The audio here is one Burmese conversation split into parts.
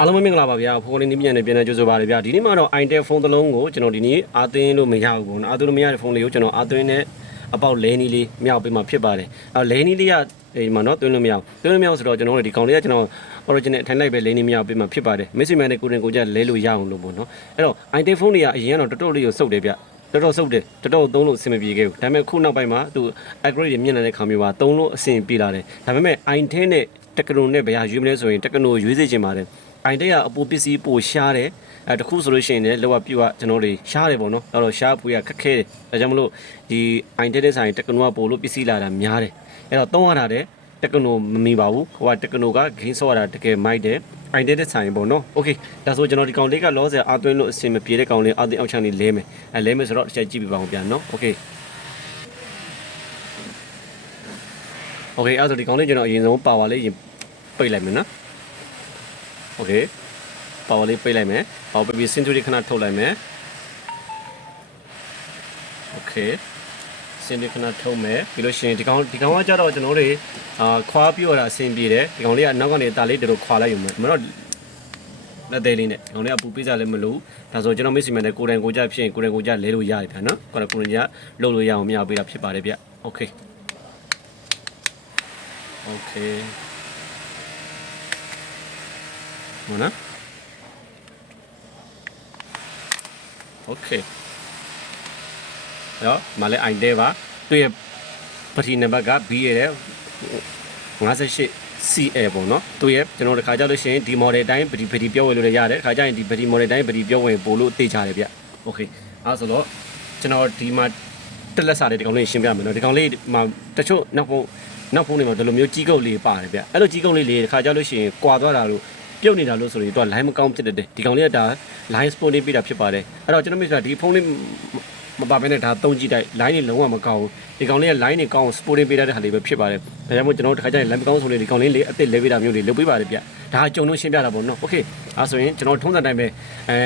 အားလုံးပဲမင်္ဂလာပါဗျာဖိုးလေးနေပြန်နေပြန်နေကြိုဆိုပါရဗျာဒီနေ့မှာတော့ itel ဖုန်းတစ်လုံးကိုကျွန်တော်ဒီနေ့အာသင်းလို့မရဘူးပေါ့နော်အာသင်းလို့မရတဲ့ဖုန်းလေးကိုကျွန်တော်အာသင်းနဲ့အပေါက်လဲနီးလေးမြောက်ပေးမှာဖြစ်ပါတယ်အဲလဲနီးလေးကဒီမှာနော်သွင်းလို့မရဘူးသွင်းလို့မရဘူးဆိုတော့ကျွန်တော်တို့ဒီကောင်လေးကကျွန်တော် original ထိုင်လိုက်ပဲလဲနီးမြောက်ပေးမှာဖြစ်ပါတယ်မက်ဆီမန်နဲ့ကိုရင်ကိုကြလဲလို့ရအောင်လို့ပေါ့နော်အဲ့တော့ itel ဖုန်းတွေကအရင်ကတော့တော်တော်လေးကိုစုပ်တယ်ဗျတော်တော်စုပ်တယ်တော်တော်သုံးလို့အဆင်မပြေခဲ့ဘူးဒါပေမဲ့ခုနောက်ပိုင်းမှာသူ upgrade တွေမြင့်နေတဲ့ခါမျိုးပါသုံးလို့အဆင်ပြေလာတယ်ဒါပေမဲ့ itel နဲ့တက္ကနိုနဲ့ဘယ်ဟာရွေးမလဲဆိုရင်တက္ကနိုရွေးစေချင်ပါတယ် အိုင်တက်ကအပူပစ္စည်းပိုရှားတယ်အဲတခုဆိုလို့ရှိရင်လည်းလောကပြူကကျွန်တော်တွေရှားတယ်ပေါ့နော်အဲ့တော့ရှားပူရခက်ခဲတယ်ဒါကြောင့်မလို့ဒီအိုင်တက်တဲ့ဆိုင်တက္ကနိုကပို့လို့ပစ္စည်းလာတာများတယ်အဲ့တော့သုံးရတာတဲ့တက္ကနိုမမီပါဘူးဟိုကတက္ကနိုကဂိမ်းဆော့ရတာတကယ်မိုက်တယ်အိုင်တက်တဲ့ဆိုင်ပေါ့နော်โอเคဒါဆိုကျွန်တော်ဒီကောင်လေးကလောဆယ်အာသွင်းလို့အဆင်မပြေတဲ့ကောင်လေးအာသွင်းအောက်ချမ်းလေးလဲမယ်အဲလဲမယ်ဆိုတော့တစ်ချက်ကြည့်ပြပါအောင်ပြန်နော်โอเคโอเคအဲ့ဒါဆိုဒီကောင်လေးကျွန်တော်အရင်ဆုံးပါဝါလေးရင်ပိတ်လိုက်မယ်နော် โอเคပါဝါလေးပိတ်လိုက်မယ်ပါဝါပိတ်ပြီးစင်တူရီခဏထုတ်လိုက်မယ်โอเคစင်တူရီခဏထုတ်မယ်ပြီးလို့ရှိရင်ဒီကောင်ဒီကောင်ကကြတော့ကျွန်တော်တို့အာခွာပြရတာအဆင်ပြေတယ်ဒီကောင်လေးကနောက်ကနေတာလေးတော်တော်ခွာလိုက်ယူမယ်မတော့လက်သေးလေးနဲ့ဒီကောင်လေးကပူပေးစားလည်းမလို့ဒါဆိုကျွန်တော်မိတ်ဆွေများနဲ့ကိုယ်တိုင်ကိုယ်ကြဖြစ်ရင်ကိုယ်တိုင်ကိုယ်ကြလဲလို့ရတယ်ဗျာနော်ကိုယ်တိုင်ကိုယ်တိုင်ကလုပ်လို့ရအောင်မရပေးတာဖြစ်ပါတယ်ဗျโอเคโอเค ဟုတ်နော်โอเคအဲ့တော့မလည်းအိုင်တဲပါသူ့ရဲ့ပတိနံပါတ်က B ရတဲ့58 CA ပေါ့နော်သူ့ရဲ့ကျွန်တော်တခါကြောက်လို့ရှိရင်ဒီ model တိုင်းပတိပတိပြောဝယ်လို့လည်းရတယ်တခါကျရင်ဒီပတိ model တိုင်းပတိပြောဝယ်ပို့လို့သိကြတယ်ဗျโอเคအဲ့ဆိုတော့ကျွန်တော်ဒီမှာတက်လက်စားလေးဒီကောင်လေးရှင်းပြမယ်နော်ဒီကောင်လေးမှာတချို့နောက်ဖုန်းနောက်ဖုန်းတွေမှာဒီလိုမျိုးကြီးကုတ်လေးပါတယ်ဗျအဲ့လိုကြီးကုတ်လေးလေးတခါကြောက်လို့ရှိရင်ကွာသွားတာလို့ ပြုတ်နေတာလို့ဆိုရင်တော့ line မကောင်းဖြစ်တဲ့ဒီကောင်လေးကဒါ line spot လေးပြတာဖြစ်ပါတယ်အဲ့တော့ကျွန်တော်မိတ်ဆွေဒီဖုန်းလေးမပါဘဲနဲ့ဒါသုံးကြည့်တိုက် line တွေလုံးဝမကောင်းဘူးဒီကောင်လေးက line တွေကောင်း spot လေးပေးတတ်တဲ့ဟာလေးပဲဖြစ်ပါတယ်ဒါကြောင့်မို့ကျွန်တော်တို့တစ်ခါကျရင် line မကောင်းဆိုရင်ဒီကောင်လေးလေးအစ်စ်လဲပေးတာမျိုးတွေလုပ်ပေးပါတယ်ဗျဒါကကြုံလို့ရှင်းပြတာပေါ့နော် okay အဲဆိုရင်ကျွန်တော်ထုံးစံတိုင်းပဲအဲ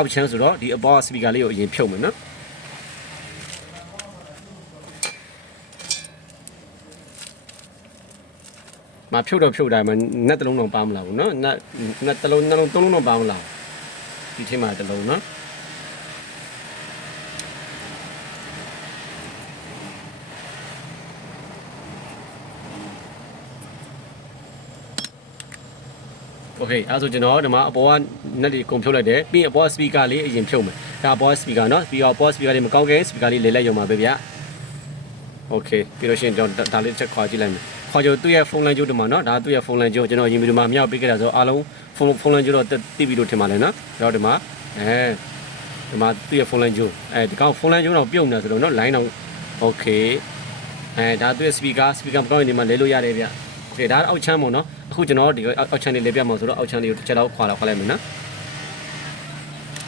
option ဆိုတော့ဒီအပေါ် speaker လေးကိုအရင်ဖြုတ်မယ်နော် မဖြုတ်တော့ဖြုတ်တိုင်းမှာနက်တစ်လုံးတော့ပါမလာဘူးเนาะနက်နက်တစ်လုံးနှလုံးသုံးလုံးတော့ပါမလာဘူးဒီထဲမှာတစ်လုံးเนาะโอเคအဲဆိုကျွန်တော်ဒီမှာအပေါ်ကနက်တွေကုန်ဖြုတ်လိုက်တယ်ပြီးရင်အပေါ်က speaker လေးအရင်ဖြုတ်မယ်ဒါအပေါ်က speaker เนาะပြီးတော့အပေါ် speaker လေးမကောင်းခင် speaker လေးလေလိုက်ရုံပါပဲဗျโอเคပြီးတော့ရှင်ကျွန်တော်ဒါလေးတစ်ချက်ခွာကြည့်လိုက်မယ် ခေါ်ကြသူ့ရဲ့ဖုန်းလမ်းကျိုးဒီမှာเนาะဒါသူ့ရဲ့ဖုန်းလမ်းကျိုးကျွန်တော်အရင်ဗီဒီယိုမှာမြောက်ပေးခဲ့တာဆိုအားလုံးဖုန်းဖုန်းလမ်းကျိုးတော့တိပြီးလို့ထင်ပါလေเนาะတော့ဒီမှာအဲဒီမှာသူ့ရဲ့ဖုန်းလမ်းကျိုးအဲဒီကောင်ဖုန်းလမ်းကျိုးတော့ပြုတ်နေဆိုတော့เนาะ line တော့โอเคအဲဒါသူ့ရဲ့ speaker speaker မကောင်းရင်ဒီမှာလဲလို့ရတယ်ဗျโอเคဒါအောက်ချမ်းပေါ့เนาะအခုကျွန်တော်ဒီအောက်ချမ်းလေးလဲပြမှာဆိုတော့အောက်ချမ်းလေးကိုတစ်ချက်တော့ခွာလာခွာလိုက်မယ်နော်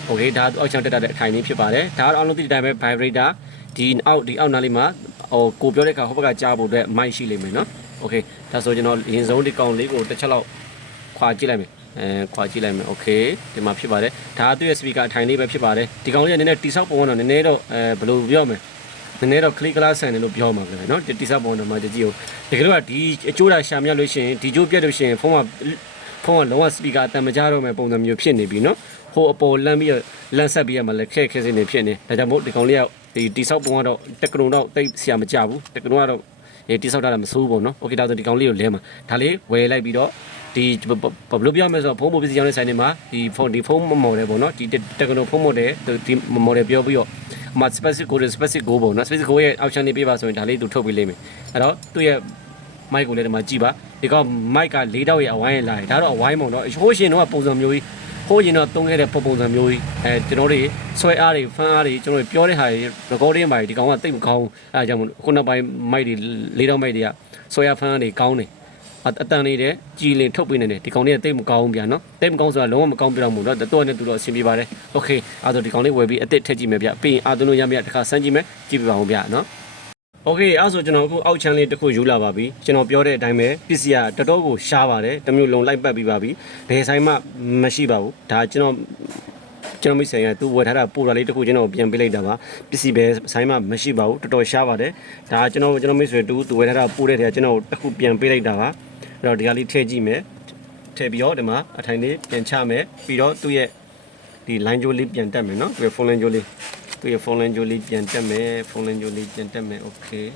โอเคဒါအောက်ချမ်းတက်တဲ့အထိုင်လေးဖြစ်ပါတယ်ဒါအားလုံးသိတဲ့အတိုင်းပဲ vibrator ဒီအောက်ဒီအောက်နားလေးမှာဟိုကိုပြောတဲ့အခါဟိုဘက်ကကြားဖို့အတွက် mic ရှိလိမ့်မယ်နော် โอเคဒါဆိုကျွန်တော်အရင်ဆုံးဒီကောင်လေးကိုတစ်ချက်လောက်ခွာကြည့်လိုက်မယ်အဲခွာကြည့်လိုက်မယ်โอเคဒီမှာဖြစ်ပါတယ်ဒါသူ့ရဲ့ speaker အထိုင်လေးပဲဖြစ်ပါတယ်ဒီကောင်လေးကနည်းနည်းတိဆောက်ပုံကတော့နည်းနည်းတော့အဲဘယ်လိုပြောမလဲနည်းနည်းတော့ click class ဆန်တယ်လို့ပြောမှာပဲเนาะတိဆောက်ပုံတော့မှကြည့်ကြည့်ဦးတကယ်တော့ဒီအကျိုးတာရှာမြလို့ရှိရင်ဒီကျိုးပြတ်လို့ရှိရင်ဖုန်းကဖုန်းကလုံးဝ speaker အတန်မကြတော့မဲ့ပုံစံမျိုးဖြစ်နေပြီเนาะဟိုအပေါ်လမ်းပြီးလမ်းဆက်ပြီးရမှလည်းခက်ခဲစင်းနေဖြစ်နေဒါကြောင့်မို့ဒီကောင်လေးကဒီတိဆောက်ပုံကတော့တက်ကလုံတော့တိတ်ဆရာမကြဘူးတက်ကလုံကတော့ ဒီတိဆောက်တာမဆိုးဘူးပေါ့နော်โอเคဒါဆိုဒီကောင်လေးကိုလဲမှာဒါလေးဝယ်လိုက်ပြီးတော့ဒီဘယ်လိုပြောမလဲဆိုတော့ဖုန်းမိုးပစ္စည်းရောင်းတဲ့ဆိုင်တွေမှာဒီဖုန်းဒီဖုန်းမော်တယ်ပေါ့နော်ဒီတက်ကလုံဖုန်းမော်တယ်ဒီမော်တယ်ပြောပြီးတော့အမ specific code specific go ပေါ့နော် specific go ရဲ့ option တွေပြပါဆိုရင်ဒါလေးသူထုတ်ပေးလိမ့်မယ်အဲ့တော့သူ့ရဲ့ mic ကိုလည်းဒီမှာကြည့်ပါဒီကောင် mic က၄တောက်ရဲ့အဝိုင်းလာတယ်ဒါတော့အဝိုင်းပေါ့နော်ဟိုးရှင်တော့ပုံစံမျိုးကြီး ဟိုးရင်တော့သုံးခဲ့တဲ့ပုံပုံစံမျိုးကြီးအဲကျွန်တော်တွေဆွဲအားတွေဖန်အားတွေကျွန်တော်ပြောတဲ့ဟာတွေ recording မှာဒီကောင်ကတိတ်မကောင်းအဲအကြောင်းမို့ခုနောက်ပိုင်း mic တွေ၄တောက် mic တွေကဆွဲအားဖန်အားတွေကောင်းတယ်အတန်နေတဲ့ကြည်လင်ထုတ်ပေးနေတယ်ဒီကောင်လေးကတိတ်မကောင်းဘူးဗျာနော်တိတ်မကောင်းဆိုတာလုံးဝမကောင်းပြတော့မို့တော့တော်နဲ့တူတော့အဆင်ပြေပါတယ်โอเคအဲ့တော့ဒီကောင်လေးဝယ်ပြီးအစ်စ်ထည့်ကြည့်မယ်ဗျပြီးရင်အာသွင်းလို့ရမယ့်တစ်ခါစမ်းကြည့်မယ်ကြည့်ပြပါအောင်ဗျာနော် โอเคအဲ့ဆိုကျွန်တော်အခုအောက်ချမ်းလေးတစ်ခုယူလာပါပြီကျွန်တော်ပြောတဲ့အတိုင်းပဲပစ္စည်းကတော်တော်ကိုရှားပါတယ်တစ်မျိုးလုံးလိုက်ပတ်ပြီးပါပြီဘယ်ဆိုင်မှမရှိပါဘူးဒါကျွန်တော်ကျွန်တော်မိတ်ဆိုင်ကသူဝယ်ထားတာပို့တာလေးတစ်ခုကျွန်တော်ပြန်ပေးလိုက်တာပါပစ္စည်းပဲဆိုင်မှမရှိပါဘူးတော်တော်ရှားပါတယ်ဒါကျွန်တော်ကျွန်တော်မိတ်ဆွေတူသူဝယ်ထားတာပို့တဲ့ထဲကကျွန်တော်တစ်ခုပြန်ပေးလိုက်တာပါအဲ့တော့ဒီကလေးထည့်ကြည့်မယ်ထ ထည့်ပြီးတော့ဒီမှာအထိုင်လေးပြန်ချမယ်ပြီးတော့သူ့ရဲ့ဒီ line ကြိုးလေးပြန်တက်မယ်နော်သူ့ရဲ့ phone line ကြိုးလေး သူ့ရဲ့ phone line ကြိုးလေးပြန်တက်မယ် phone line ကြိုးလေးပြန်တက်မယ် okay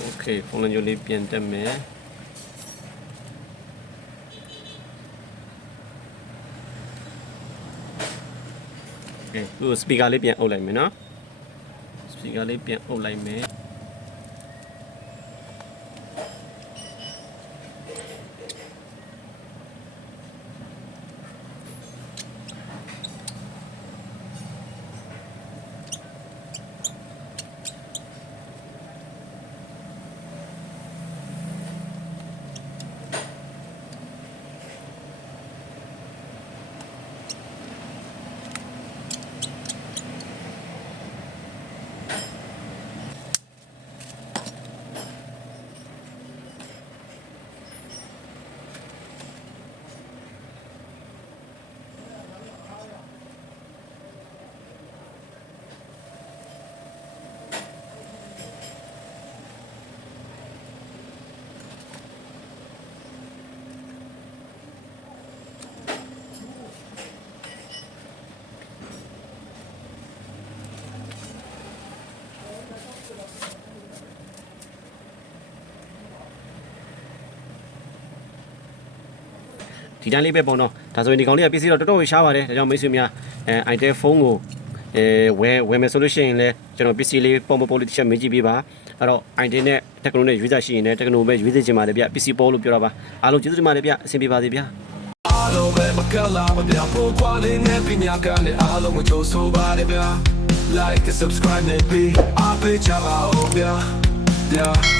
โอเคဖုန်းလမ်းကြိုးလေးပြန်တက်မယ်โอเคသူ့စပီကာလေးပြန်အုပ်လိုက်မယ်နော်စပီကာလေးပြန်အုပ်လိုက်မယ် ဒီတိုင်းလေးပဲပေါ့နော်ဒါဆိုရင်ဒီကောင်လေးကပစ္စည်းတော့တော်တော်ကိုရှားပါတယ်ဒါကြောင့်မိတ်ဆွေများအဲ itel phone ကိုအဲဝယ်ဝယ်မယ်ဆိုလို့ရှိရင်လည်းကျွန်တော်ပစ္စည်းလေးပုံမပေါ်လေးတစ်ချက်မေးကြည့်ပေးပါအဲ့တော့ itel နဲ့ techno နဲ့ရွေးစားရှိရင်လည်း techno ပဲရွေးစေချင်ပါတယ်ဗျပစ္စည်းပေါ်လို့ပြောတာပါအားလုံးကျေးဇူးတင်ပါတယ်ဗျအဆင်ပြေပါစေဗျာအားလုံးပဲမကလာမပြဖို့ကွာလေးနဲ့ပညာကနဲ့အားလုံးကိုကြိုးဆိုပါတယ်ဗျာ like and subscribe နဲ့ပြီးအားပေးချပါဦးဗျာ yeah